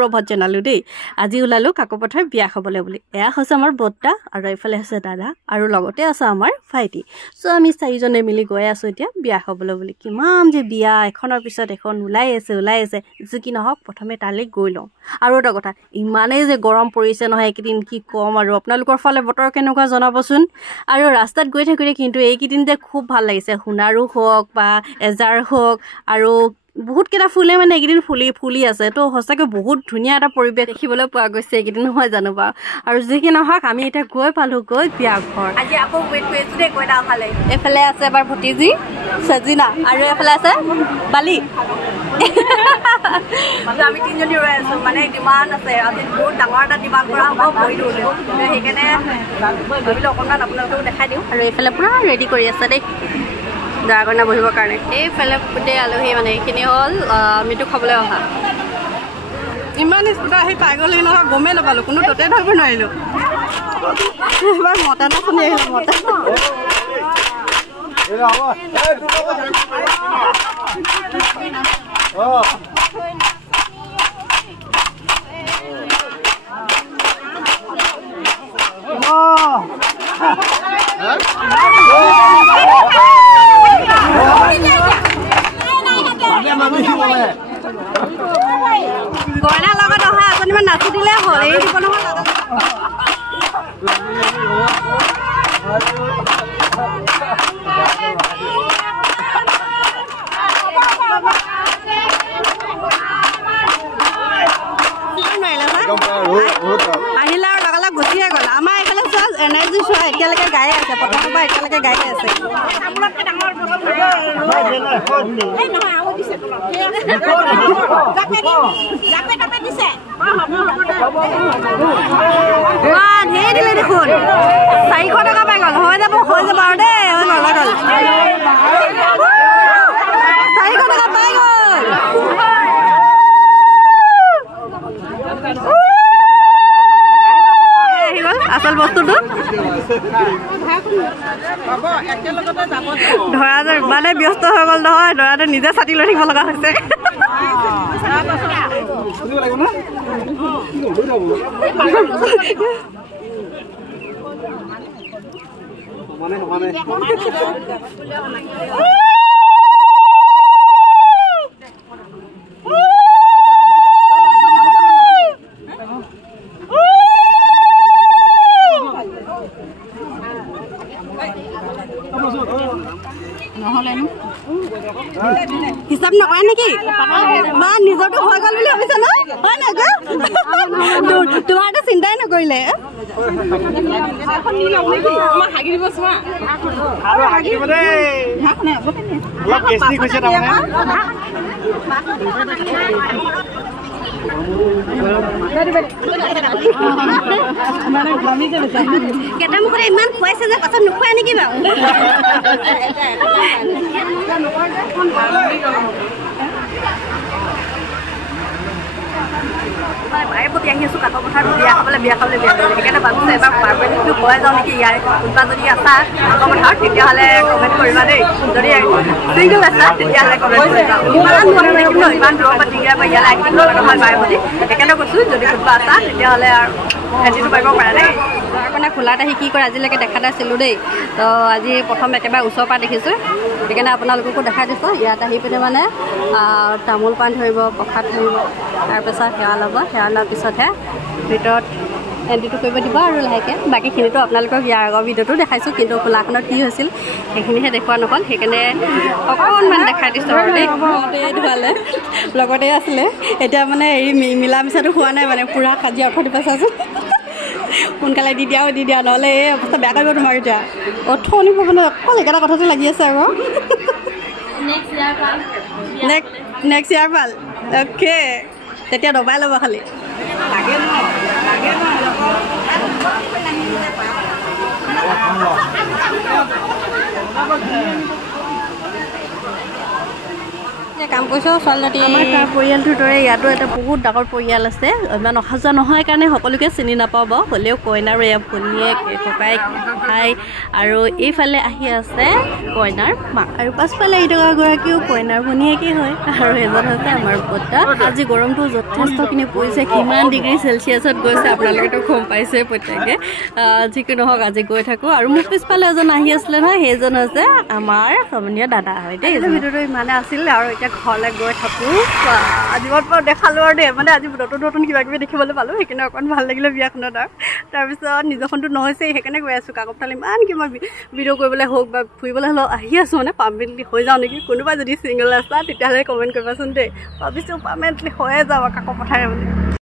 সুপ্ৰভাত জনালোঁ দেই। আজি ওলালোঁ কাকপথাৰ বিয়া খাবলৈ বুলি। এয়া হৈছে আমাৰ বৰ্তা আৰু এইফালে আছে দাদা আৰু লগতে আছে আমাৰ ভাইটি। চ' আমি চাৰিজনে মিলি গৈ আছোঁ এতিয়া বিয়া খাবলৈ বুলি। কিমান যে বিয়া এখনৰ পিছত এখন ওলাই আছে যি কি নহওক প্ৰথমে তালৈ গৈ লওঁ। আৰু এটা কথা, ইমানেই যে গৰম পৰিছে নহয় এইকেইদিন কি ক'ম আৰু। আপোনালোকৰ ফালে বতৰ কেনেকুৱা জনাবচোন। আৰু ৰাস্তাত গৈ থাকোঁতে কিন্তু এইকেইদিন যে খুব ভাল লাগিছে। সোণাৰু হওক বা এজাৰ হওক আৰু বহুতকেইটা ফুলে মানে এইকেইদিন ফুলি আছে। তো সঁচাকৈ বহুত ধুনীয়া এটা পৰিৱেশ দেখিবলৈ পোৱা গৈছে এইকেইদিন, নহয় জানো বাৰু। আৰু যি কি নহওক আমি এতিয়া গৈ পালোঁগৈ বিয়া ঘৰ। আজি আকৌ ৱেইট কৰি আছোঁ দেই, গৈ তাৰ ফালে। এইফালে আছে এবাৰ ভতিজী সজিনা আৰু এইফালে আছে বালি। আমি তিনিজনী ৰৈ আছোঁ, মানে ডিমাণ্ড আছে। আজি বহুত ডাঙৰ এটা ডিমাণ্ড কৰা হ'ব বহিলোঁ সেইকাৰণে ভাবিলোঁ অকণমান আপোনালোকেও দেখাই দিওঁ। আৰু এইফালে পূৰা ৰেডি কৰি আছে দেই দৰা কইনা বহিবৰ কাৰণে। এইফালে গোটেই আলহী মানে এইখিনি হ'ল আমিতো খাবলৈ অহা। ইমান স্পীডত আহি পাই গ'লেই নহয়, গমেই নাপালোঁ, কোনো ততে ধৰিব নোৱাৰিলোঁ। এবাৰ মতা এটা শুনি আহিলোঁ, মতা গইনাৰ লগত অহা এজনীমান নাচি দিলে হ'ল, এই দিব নহয় লগত। আহিলে আৰু লগালগ গুচিয়ে গ'ল। আমাৰ এইফালে চোৱা এনাৰ্জি চোৱা এতিয়ালৈকে গায়ে আছে, প্ৰথমৰ পৰা এতিয়ালৈকে গায়ে আছে। ধেৰ দিলে দেখোন, 400 টকা পাই গ'ল। হৈ যাব আৰু দেই, নলা গ'ল 400 টকা পাই গ'ল। আহি গ'ল আচল বস্তুটো। ধৰাটো মানে ব্যস্ত হৈ গ'ল নহয়, ধৰাটো নিজে ছাতি লৈ থাকিব লগা হৈছে। হিচাপ নকৰে নেকি? বা নিজৰটো হৈ গ'ল বুলি ভাবিছে ন? হয় নাই তোমাৰতো চিন্তাই নকৰিলে। কেইটা মুখতে ইমান খুৱাইছে যে পাছত নোখোৱাই নেকি বাৰু? বাৰে প্ৰতি আহি আছোঁ কাকপথাৰ বিয়া খাবলৈ সেইকাৰণে ভাবিছোঁ এবাৰ পাৰ্বতীটো খোৱাই যাওঁ নেকি। ইয়াৰে কোনোবা যদি আছা কাকপথাৰত তেতিয়াহ'লে কমেণ্ট কৰিবা দেই। যদি চিংগল আছা তেতিয়াহ'লে কমেণ্ট কৰিবা। ইমান দূৰৰ দেখিম ন, ইমান দূৰৰ পৰা টিংগীয়াৰ পৰা ইয়ালৈ আহিব লগা হয় পাৰ্বতী। সেইকাৰণে কৈছোঁ যদি কোনোবা আছা তেতিয়াহ'লে আৰু এণ্ট্ৰিটো পাৰিব পাৰা দেই। দৰাকইনা খোলাত আহি কি কৰে আজিলৈকে দেখা নাছিলোঁ দেই। তো আজি প্ৰথম একেবাৰে ওচৰৰ পৰা দেখিছোঁ, সেইকাৰণে আপোনালোককো দেখাই দিছোঁ। ইয়াত আহি পিনে মানে তামোল পাণ ধৰিব, প্ৰসাদ ধৰিব, তাৰপিছত সেৱা ল'ব। সেৱা লোৱাৰ পিছতহে ভিতৰত এণ্ট্ৰিটো কৰিব দিব আৰু লাহেকৈ। বাকীখিনিতো আপোনালোকক ইয়াৰ আগৰ ভিডিঅ'টো দেখাইছোঁ, কিন্তু খোলাখনত কি হৈছিল সেইখিনিহে দেখুওৱা নহ'ল, সেইকাৰণে অকণমান দেখাই দিছোঁ আৰু দেই। ধোৱালে লগতে আছিলে, এতিয়া মানে হেৰি মিলা মিছাটো হোৱা নাই, মানে পূৰা কাজিয়া উঠি পাইছাচোন। সোনকালে দি দিয়া নহ'লে এই অৱস্থা বেয়া কৰিব তোমাক। এতিয়া অথনি মানে অকল একেটা কথাতে লাগি আছে আকৌ। নেক্সট ইয়াৰ ভাল, অ'কে, তেতিয়া দবাই ল'ব খালি। কাম কৰিছোঁ ছোৱালীজনী আমাৰ তাৰ পৰিয়ালটোৰ দৰে ইয়াতো এটা বহুত ডাঙৰ পৰিয়াল আছে ইমান অহা যোৱা নহয় কাৰণে সকলোকে চিনি নাপাব হ'লেও কইনাৰ এয়া ভনীয়েক ককাইক ভাই আৰু এইফালে আহি আছে কইনাৰ মাক আৰু পাছফালে আহি থকা গৰাকীও কইনাৰ ভনীয়েকেই হয় আৰু এজন হৈছে আমাৰ বৰ্তা আজি গৰমটো যথেষ্টখিনি পৰিছে কিমান ডিগ্ৰী চেলচিয়াছত গৈছে আপোনালোকেতো গম পাইছে প্ৰত্যেকে যিকোনো হওক আজি গৈ থাকোঁ আৰু মোক পিছফালে এজন আহি আছিলে নহয় সেইজন হৈছে আমাৰ সমনীয়া দাদা হয় দেই ভিডিঅ'টো ইমানে আছিল আৰু এতিয়া ঘৰলৈ গৈ থাকোঁ জীৱন পৰা দেখালোঁ আৰু দেই মানে আজি নতুন নতুন কিবা কিবি দেখিবলৈ পালোঁ সেইকাৰণে অকণ ভাল লাগিলে বিয়াখনত আৰু তাৰপিছত নিজৰখনটো নহৈছে সেইকাৰণে গৈ আছোঁ কাকপথাৰলৈ ইমান কিবা ভিডিঅ' কৰিবলৈ হওক বা ফুৰিবলৈ হ'লেও আহি আছোঁ মানে পাৰ্মানেণ্টলি হৈ যাওঁ নেকি কোনোবা যদি ছিংগল আছা তেতিয়াহ'লে কমেণ্ট কৰিবাচোন দেই ভাবিছোঁ পাৰ্মানেণ্টলি হৈয়ে যাওঁ কাকপথাৰে মানে